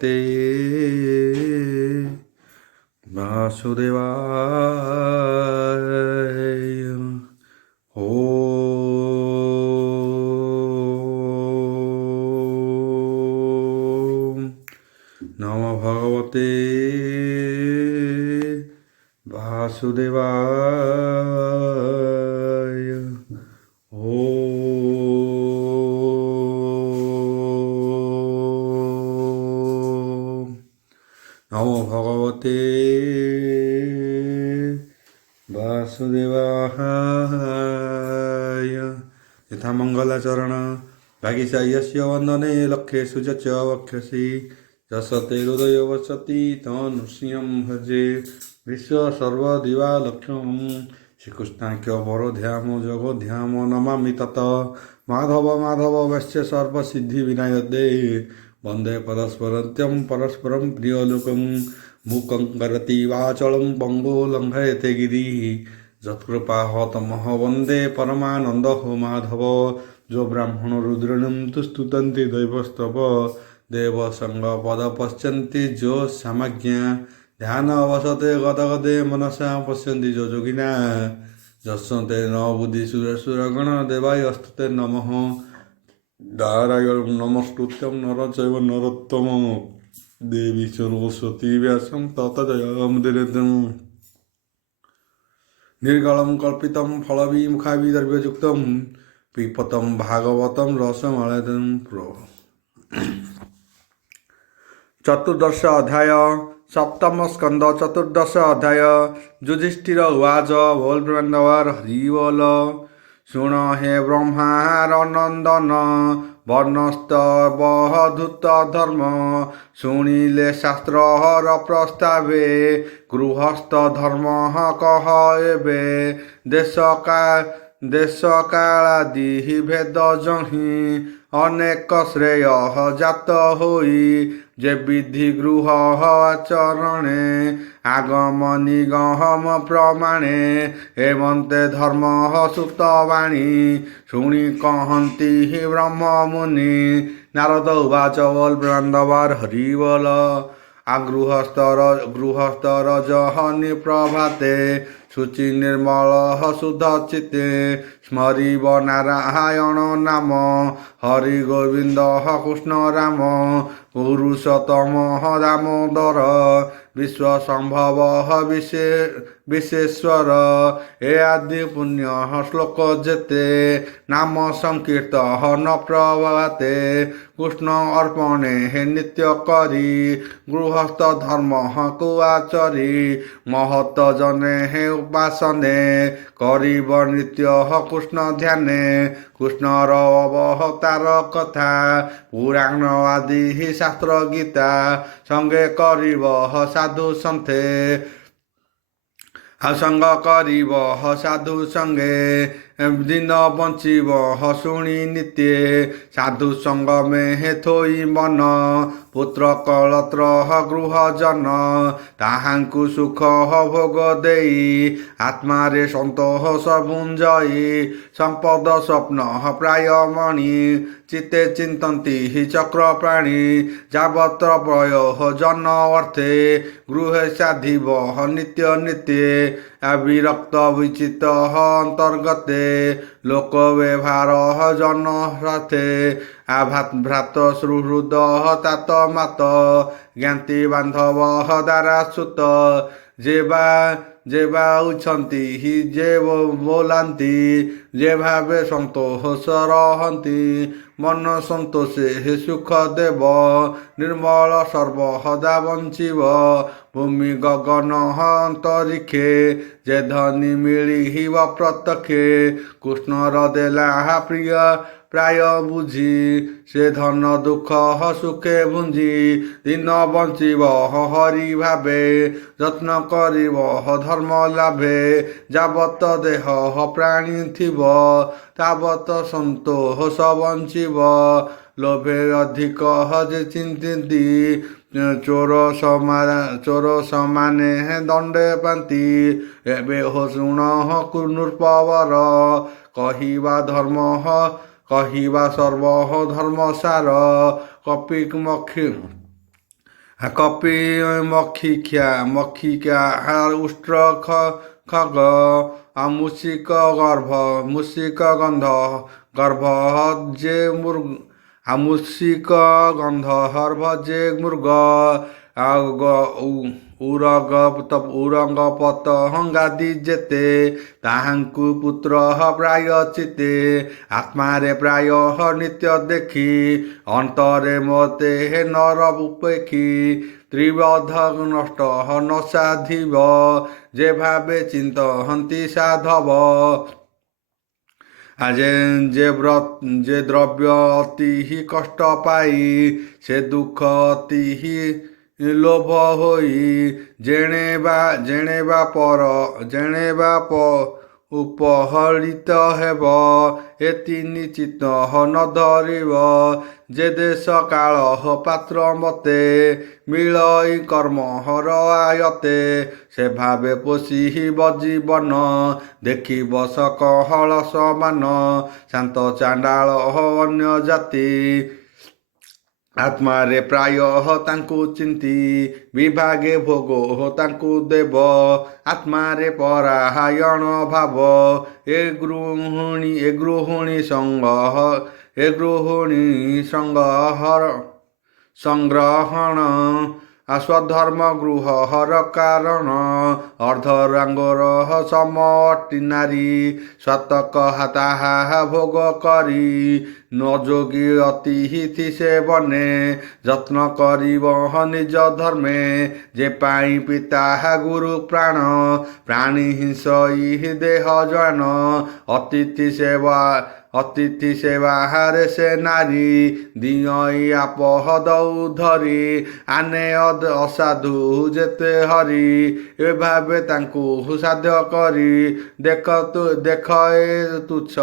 भगवते वासुदेवाय। ओम नमो भगवते वासुदेवाय। ओम नमो भगवते वासुदेवाय। यथा मंगलाचरण भागीसा यस्य वंदने लक्ष्येषु च वक्ष्यसि जसते हृदय वसति तनुष्यं भजे विश्व सर्वदिवालक्ष्यं श्रीकृष्णाख्य वरोध्याम जगोध्याम नमामि तत माधव माधव वैश्य सर्वसिद्धि विनायदे वंदे परस्परन्त्यं परस्परं प्रियलोकं मूकं करति वाचलं पंगो लंघयते गिरिः जत्कृपाहतमः वंदे परमानन्दो माधव जो ब्राह्मण रुद्रणं तु स्तुतन्ति दैवस्तव देव संग पद पश्यन्ति जो समज्ञा ध्यान अवसते गदगदे मनसा पश्यन्ति जो जोगिना जस्सन्ते न बुद्धि सुरसुरगण देवाय स्तुते नमः नारायणं नमस्कृत्यं नरं चैव नरोत्तमं देवी सरस्वती व्यासं ततो जयमुदीरयेत्। निर्गलं कल्पितं फलविमुखाविर्द्रव्ययुक्तं पिबतं भागवतं रसमालयं चतुर्दश अध्याय सप्तम स्कंद चतुर्दश अध्याय युधिष्ठिर उवाच बोल ब्रह्मवर हरिबोल शुण हे ब्रह्मार नंदन वर्णस्तवधूत धर्म शुणिले शास्त्रहर प्रस्तावे गृहस्थ धर्म कह एबे देश कालादि भेद जहि अनेक श्रेय जात होई जे विधि गृह आचरणे आगम निगम प्रमाणे हेमंते धर्म सुतवाणी शुणी कहती ब्रह्म मुनि नारद उवाच बोल ब्रह्मवर हरिबोल गृहस्थर जहनि प्रभाते शुचि निर्मल शुद्ध चित्ते स्मरिव नारायण नाम हरि गोविंद कृष्ण राम पुरुषोत्तम दामोदर विश्वसंभव विशेश्वर ए आदि पुण्य श्लोक जेते नाम संकीर्तन प्रभाते कृष्ण अर्पणे हे नित्य करी गृहस्थ धर्म को आचरी महत जने हे उपासने करिब नित्य कृष्ण ध्याने कृष्णर अवतार कथा पुराण आदि शास्त्र गीता संगे करिब साधु सन्थे संग करिब साधु संगे दिन बंचिब शुणी नित्ये साधु संग में थोई मन पुत्र कलत्र गृहजन ताहांकु सुख भोग देई आत्मारे सन्तोष भुंजई संपद स्वप्न प्राय मणि चित्ते चिंतन्ति चक्र प्राणी जावत्र प्रयोजन अर्थे गृहे साधिब नित्य नित्ये अविरक्त विचित अंतर्गते लोक व्यवहार जन साथे भ्रात सुहृद तात मात ज्ञाति बांधव दारा सुत जे बाउछन्ति जे बोलांती जे भावे संतोष रहन्ति मन संतोषे हे सुख देव निर्मल सर्वदा बंचिव भूमि गगन अंतरिक्षे जे धनी मिलिव प्रत्यक्षे कृष्णर देला प्रिय प्राय बुझी से धन दुख सुखे भुंजी दिन बंचिव हरि भावे यत्न करिव धर्म लाभे जावत देह प्राणी थिव तावत सन्तोष बंचिव लोभे अधिक जे चिंती चोर समाने दंडे पांति एबे हो शुण कुनृपवर कहिबा धर्म कहिबा सर्व धर्म सार কপি মক্ষিকা উষ্ট্র খগ মুশিক গর্ভ যে মৃগ মুশিক গন্ধ হর্ভ যে মৃগ ଉରଙ୍ଗ ପତଙ୍ଗାଦି ଯେତେ ତାହାଙ୍କୁ ପୁତ୍ର ପ୍ରାୟ ଚିତେ ଆତ୍ମାରେ ପ୍ରାୟ ନିତ୍ୟ ଦେଖି ଅନ୍ତରେ ମତେ ନର ଉପେକ୍ଷୀ ତ୍ରିବଧ ନଷ୍ଟ ନ ସାଧିବ ଯେ ଭାବେ ଚିନ୍ତହନ୍ତି ସାଧବ যে দ্রব্য অতি কষ্ট পাই সে দুঃখ অতি লোভ হই জেণেবা উপহরিত ହେବ এতি নিশ্চিত ন ধরিব যে দেশ কাଳ পাত্র মতে মিলই কর্ম হর আয়তে ସେ ଭାବେ ପୋଷିବ ଜୀବନ ଦେଖିବ ସକହଳ ସମାନ ଶାନ୍ତ ଚାଣ୍ଡାଳ ଅନ୍ୟ ଜାତି ଆତ୍ମାରେ ପ୍ରାୟ ତାଙ୍କୁ ଚିନ୍ତି ବିଭାଗେ ଭୋଗ ତାଙ୍କୁ ଦେବ ଆତ୍ମାରେ ପରାୟଣ ଭାବ ଏ ଗୃହିଣୀ ସଂଗ୍ରହଣ ସ୍ୱଧର୍ମ ଗୃହର କାରଣ ଅର୍ଦ୍ଧରାଙ୍ଗର ସମ ଅଟି ନାରୀ ସ୍ୱାତକ ତାହା ଭୋଗ କରି ନଯୋଗୀ ଅତିଥି ସେବନେ ଯତ୍ନ କରିବ ନିଜ ଧର୍ମେ ଯେ ପାଇଁ ପିତା ଗୁରୁ ପ୍ରାଣ ପ୍ରାଣୀ ହିଂସଇ ଦେହ ଜାନ ଅତିଥି ସେବାହାରେ ସେ ନାରୀ ଦିଅଇ ଆପହ ଦଉ ଧରି ଆନେ ଅସାଧୁ ଯେତେ ହରି ଏ ଭାବେ ତାଙ୍କୁ ସାଧ୍ୟ କରି ଦେଖ ଏ ତୁଚ୍ଛ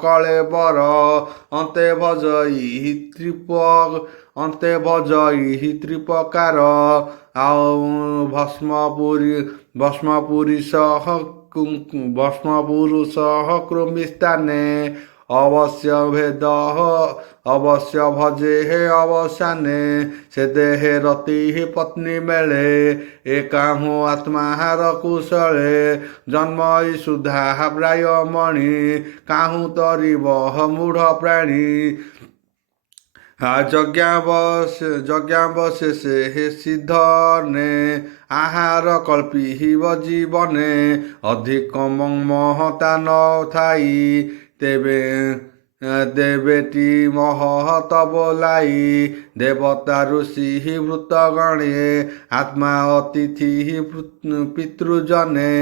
କଳେ ବର ଅନ୍ତେ ଭଜଇ ତ୍ରିପକାର ଆଉ ଭସ୍ମପୁରୁଷ କୃମି ସ୍ଥାନେ ଅବଶ୍ୟ ଭଜେ ଅବସାନେ ସେ ଦେହେ ରତି ପତ୍ନୀ ମେଳେ ଏକାହୁ ଆତ୍ମାହାର କୁଶଳେ ଜନ୍ମଇ ସୁଧା ପ୍ରାୟ ମଣି କାହୁଁ ତରିବ ମୂଢ଼ ପ୍ରାଣୀ ଯଜ୍ଞାବଶେଷে হে সিদ্ধনে আহার কল্পিব জীবনে অধিক মহতা ন থাই দেবেটি মহত বোলাই দেবতা ঋষি ভূতগণে আত্মা অতিথি পিতৃজনে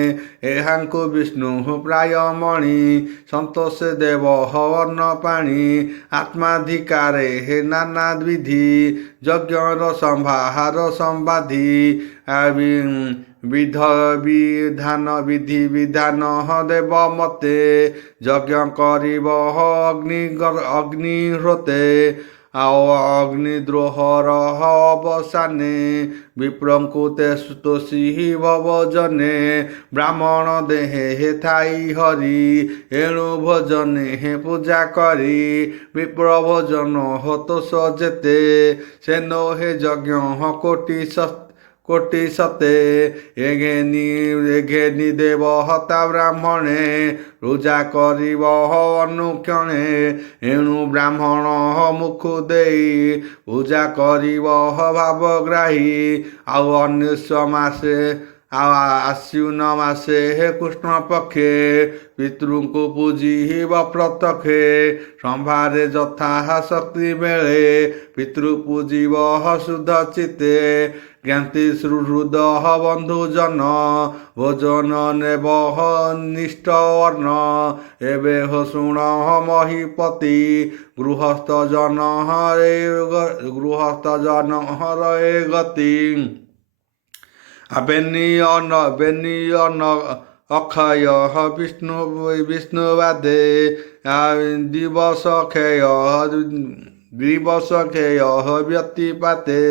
এহাଙ୍କୁ ବିଷ୍ଣୁ ପ୍ରାୟ ମଣି ସନ୍ତୋଷେ ଦେବ ଅନ୍ନ ପାଣି ଆତ୍ମାଧିକାରେ ହେ ନାନା ବିଧି ଯଜ୍ଞର ସମ୍ଭାର ସମ୍ବାଧି ବିଧି ବିଧାନ ଦେବ ମତେ ଯଜ୍ଞ କରିବ ଅଗ୍ନିହ୍ରୋତେ ଆଉ ଅଗ୍ନିଦ୍ରୋହର ଅବସାନେ ବିପ୍ରଙ୍କୁ ତୋଷି ଭଜନେ ବ୍ରାହ୍ମଣ ଦେହେ ଥାଇ ହରି ଏଣୁ ଭଜନେ ପୂଜା କରି ବିପ୍ର ଭୋଜନ ତୋଷ ଯେତେ ସେ ନୋହେ ଯଜ୍ଞ କୋଟି ସତେ ଏଘେନି ଦେବ ହତା ବ୍ରାହ୍ମଣେ ପୂଜା କରିବ ଅନୁକ୍ଷଣେ ଏଣୁ ବ୍ରାହ୍ମଣ ମୁଖୁ ଦେଇ ପୂଜା କରିବ ଭାବଗ୍ରାହୀ ଆଉ ଆଶ୍ୱିନ ମାସେ କୃଷ୍ଣ ପକ୍ଷେ ପିତୃଙ୍କୁ ପୂଜିବ ପ୍ରତ୍ୟକ୍ଷେ ସମ୍ଭାରେ ଯଥା ଶକ୍ତି ବେଳେ ପିତୃ ପୂଜିବ ଶୁଦ୍ଧ ଚିତ୍ତେ ଜ୍ଞାତି ହୃଦ ବନ୍ଧୁଜନ ଭୋଜନ ନେବ ନିଷ୍ଠ ଅନ୍ନ ଏବେ ଶୁଣ ମହିପତି ଗୃହସ୍ଥ ଜନହର ଏ ଗତି ବେନିୟନ অক্ষয় বিষ্ণুবাদে দিবস ক্ষেয় ব্যতিপাতে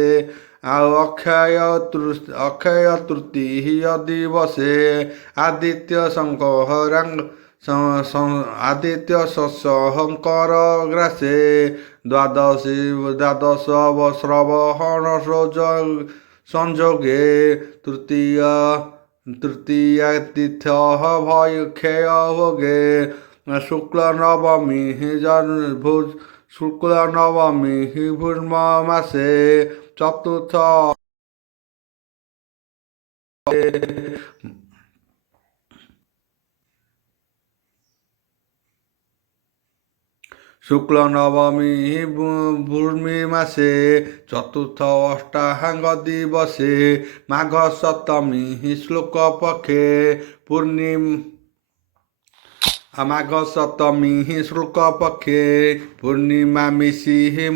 ଆଉ ଅକ୍ଷୟ ତୃତୀୟ ଦିବସେ ଆଦିତ୍ୟ ଶଙ୍କର ଗ୍ରାସେ ଦ୍ୱାଦଶ ଶ୍ରବଣ संयोगे तृतीया तिथ्य भयक्षय भोगे शुक्ल नवमी भुज शुक्ल नवमी भूर्म मासे चतुर्थ शुक्ल नवमी भूर्मि मासे चतुर्थ अष्टांग दिवसे माघ सप्तमी श्लोक पक्षे माघ सप्तमी शुक्ल पक्षे पूर्णिमा मिशी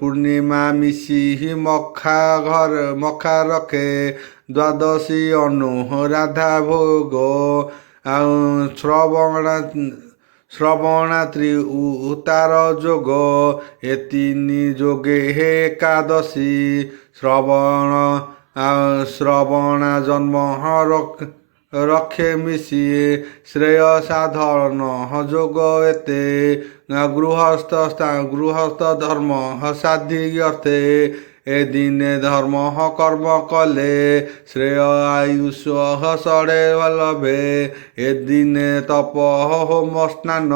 पूर्णिमा मिशी मखा रखे द्वादशी अनु राधा भोग श्रवणात्री उतार जोग ए तीन जोगे हे एकादशी श्रवणा जन्म रखे मिशी श्रेय साधन जोग एते गृहस्थ धर्म साधि अर्थे ए दिने धर्म कर्म कले श्रेय आयुष सड़े लभे ए दिने तप होम स्नान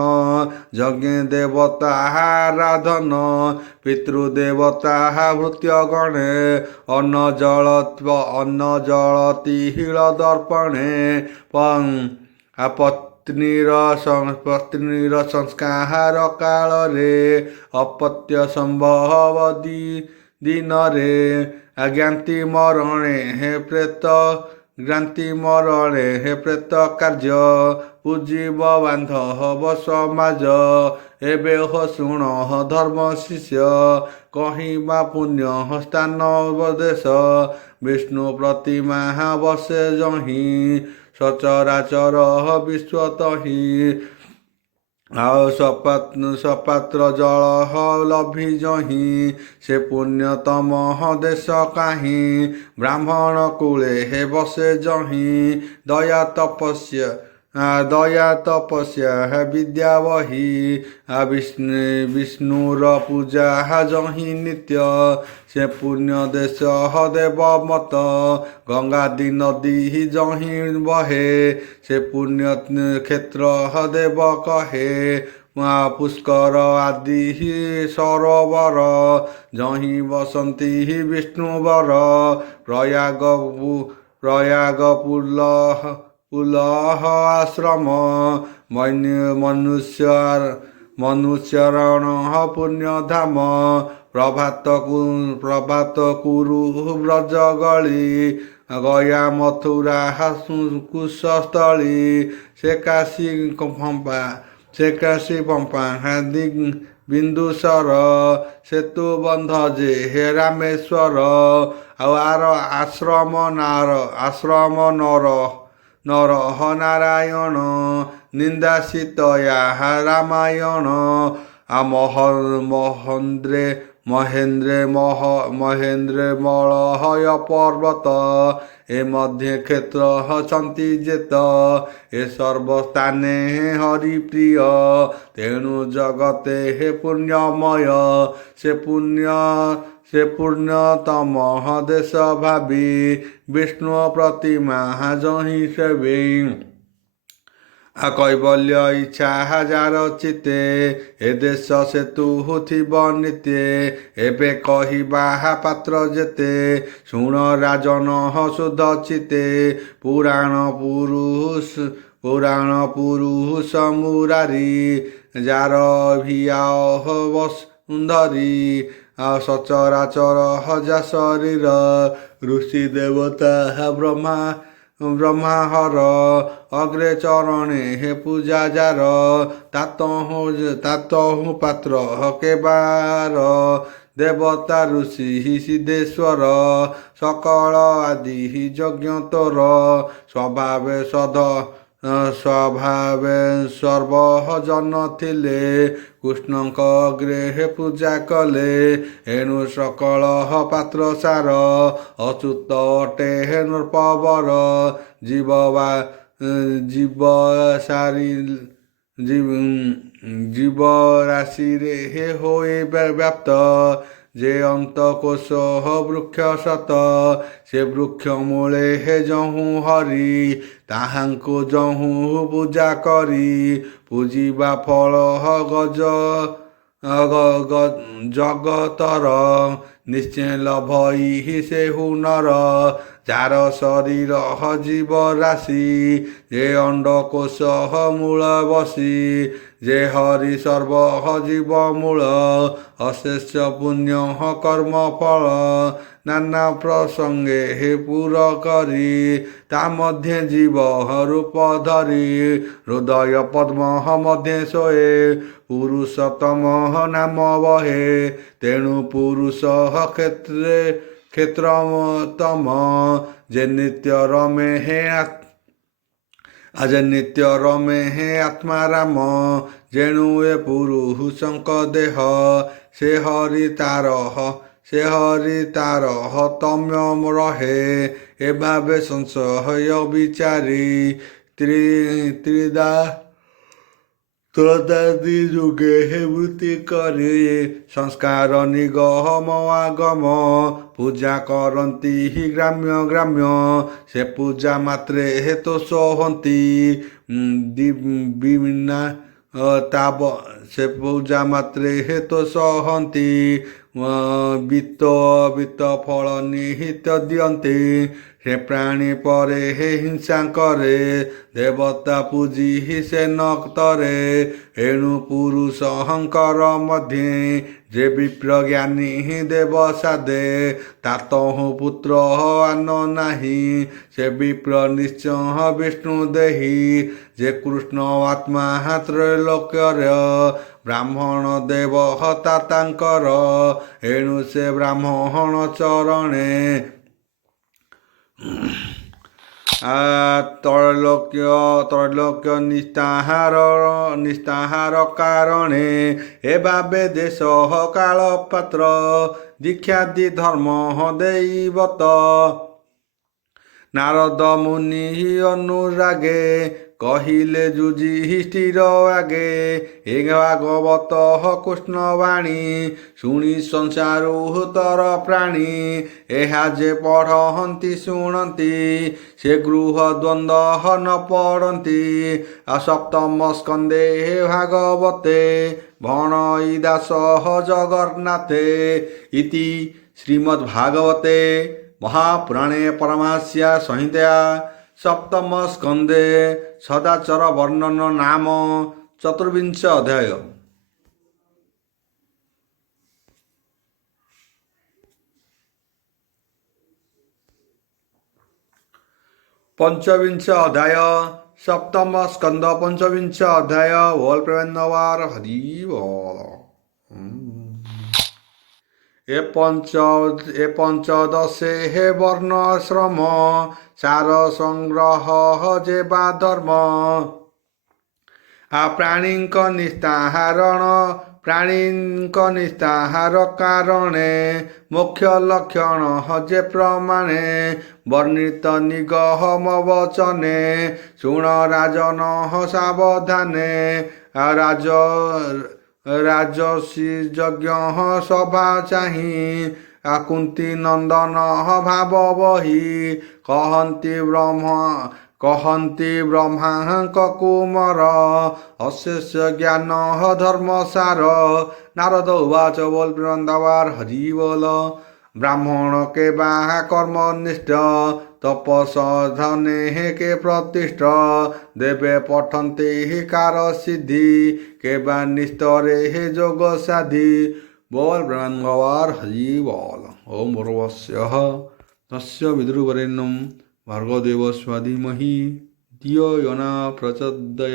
यज्ञ देवता आराधन पितृदेवता भृत्य गणे अन्न जल तिहिल दर्पणे पत्नीर संस्कार कालरे अपत्य संभव दिनरे ज्ञाति मरणे हे प्रेत कार्य पूजिब बांधव समाज एबे हो शुण धर्म शिष्य कहिबा पुण्य स्थान देश विष्णु प्रतिमा बसे जही सचराचर विश्वतहि सपात्र जल लभि जही से पुण्यतम देश काहीं ब्राह्मण कूले हे बसे जही दया तपस्या विद्या वही विष्णुर पूजा जही नित्य से पुण्य देश देव मत गंगादि नदी जही बहे से पुण्य क्षेत्र देव कहे पुष्कर आदि सरोवर जही बसंती विष्णुवर प्रयाग पुलह आश्रम मनुष्यरण पुण्यधाम प्रभात कुरु ब्रज गली गया मथुरा कुशस्थली से काशी पंपा बिंदुसर सेतु बंध जे हे रामेश्वर आश्रम नर नारायण निंदासितया रामायण महेन्द्रे मलहय पर्वत ए मध्य क्षेत्र हंती जेत ए सर्वस्थाने हरिप्रिय तेणु जगते हे पुण्यमय से पुण्यतम देश भावी विष्णु प्रतिमा जही सेवे कैबल्य इच्छा हजार चिते ए देश सेतु थिब नित्ये एबे कहिबा पात्र जेते शुण राजन शुद्ध चिते पुराण पुरुष मुरारी जार भिया वसुंधरी सचराचर हजा शरीर ऋषि देवता ब्रह्माहर अग्रे चरणे हे पूजा जार तातहु पात्र केबार देवता ऋषि सिद्धेश्वर सकल आदि यज्ञ तोर स्वभावे सर्व जन थिले कृष्णଙ୍କ अग्रे पूजा कले एणु सकल पात्र सार अच्युत अटे नृपवर जीव राशि रे हे होए व्याप्त ଯେ ଅନ୍ତକୋଷ ବୃକ୍ଷ ସତ ସେ ବୃକ୍ଷ ମୂଳେ ହେ ଯହୁଁ ହରି ତାହାଙ୍କୁ ଯହୁଁ ପୂଜା କରି ପୂଜିବା ଫଳ ଗଜ ଜଗତର ନିଶ୍ଚୟ ଲଭଇ ସେ ହୁନର ଯାର ଶରୀର ଜୀବ ରାଶି ଯେ ଅଣ୍ଡକୋଷ ମୂଳ ବସି ଯେ ହରି ସର୍ବ ଜୀବ ମୂଳ ଅଶେଷ ପୁଣ୍ୟ କର୍ମ ଫଳ ନାନା ପ୍ରସଙ୍ଗେ ହେ ପୁର କରି ତା ମଧ୍ୟେ ଜୀବ ରୂପ ଧରି ହୃଦୟ ପଦ୍ମ ମଧ୍ୟେ ଶୋଏ ପୁରୁଷୋତ୍ତମ ନାମ ବହେ ତେଣୁ ପୁରୁଷ କ୍ଷେତ୍ରତମ ଯେ ନିତ୍ୟ ରମେ ହେ ଆତ୍ମା ରାମ ଯେଣୁ ଏ ପୁରୁଷଙ୍କ ଦେହ ସେ ହରି ତାର ତମ୍ୟ ରହେ ଏ ଭାବେ ସଂଶୟ ବିଚାରି ତ୍ରଦାଦି ଯୁଗେ ହେ ବୃତ୍ତି କରି ସଂସ୍କାର ନିଗମ ଆଗମ ପୂଜା କରନ୍ତି ଗ୍ରାମ୍ୟ ସେ ପୂଜା ମାତ୍ରେ ତୋଷ ହନ୍ତି ବିନା ସେ ପୂଜା ମାତ୍ରେ ତୋଷ ହନ୍ତି ବିତ୍ତ ଫଳ ନିହିତ ଦିଅନ୍ତି ସେ ପ୍ରାଣୀ ପରେ ହିଂସା କରେ ଦେବତା ପୂଜି ସେ ନକ୍ତରେ ଏଣୁ ପୁରୁଷଙ୍କର ମଧ୍ୟେ ଯେ ବିପ୍ରଜ୍ଞାନୀ ଦେବ ସାଧେ ତାତହୁ ପୁତ୍ର ଆନ ନାହିଁ ସେ ବିପ୍ର ନିଶ୍ଚୟ ବିଷ୍ଣୁ ଦେହି ଯେ କୃଷ୍ଣ ଆତ୍ମା ତ୍ରୈଲୋକ୍ୟର ବ୍ରାହ୍ମଣ ଦେବତା ତାଙ୍କର ଏଣୁ ସେ ବ୍ରାହ୍ମଣ ଚରଣେ ତ୍ରୈଲୋକ୍ୟ ନିସ୍ତାହାର କାରଣେ ଏ ଭାବେ ଦେଶ କାଳ ପାତ୍ର ଦୀକ୍ଷାଦି ଧର୍ମ ଦୈବତ ନାରଦ ମୁନି ଅନୁରାଗେ କହିଲେ ଯୁଧିଷ୍ଠିର ଆଗେ ଏ ଭାଗବତ କୃଷ୍ଣବାଣୀ ଶୁଣି ସଂସାରୁତର ପ୍ରାଣୀ ଏହା ଯେ ପଢ଼ନ୍ତି ଶୁଣନ୍ତି ସେ ଗୃହ ଦ୍ୱନ୍ଦ୍ୱ ନ ପଡ଼ନ୍ତି ସପ୍ତମ ସ୍କନ୍ଧେ ଭାଗବତେ ଭଣଇ ଦାସ ଜଗନ୍ନାଥେ ଇତି ଶ୍ରୀମଦ୍ଭାଗବତେ ମହାପୁରାଣେ ପରମାସ୍ୟା ସଂହିତା ସପ୍ତମ ସ୍କନ୍ଧେ ସଦାଚର ବର୍ଣ୍ଣନ ନାମ ଚତୁର୍ବିଂଶ ଅଧ୍ୟାୟ। पंचविंश अध्याय सप्तम स्कंद पंचविंश अध्याय बोल प्रेमनवार हरि बोल। ए पंचदशे हे वर्णाश्रम सार संग्रह जेबा धर्म प्राणीक निस्ताहार कारणे मुख्य लक्षण जे प्रमाणे वर्णित निगम वचने शुण राजन सावधाने राजसी यज्ञ सभा चाही कुंती नंदन भाव बही कहती ब्रह्मांक कुमर अशेष ज्ञान धर्म सार। नारद उवाच बोल वृंदावार हरि बोल। ब्राह्मण के बाह कर्मनिष्ठ तपसधने के प्रतिष्ठ देवे पठन्ते कार सिद्धि के बा निस्तरे हे जोग साधि। बोल ब्रह्मवार हरि बोल। ओम भूर्भुवस्सुः तस्य विदुर्वरेण्यं भर्गदेवस्य धीमहि धियो यो न प्रचोदयात्।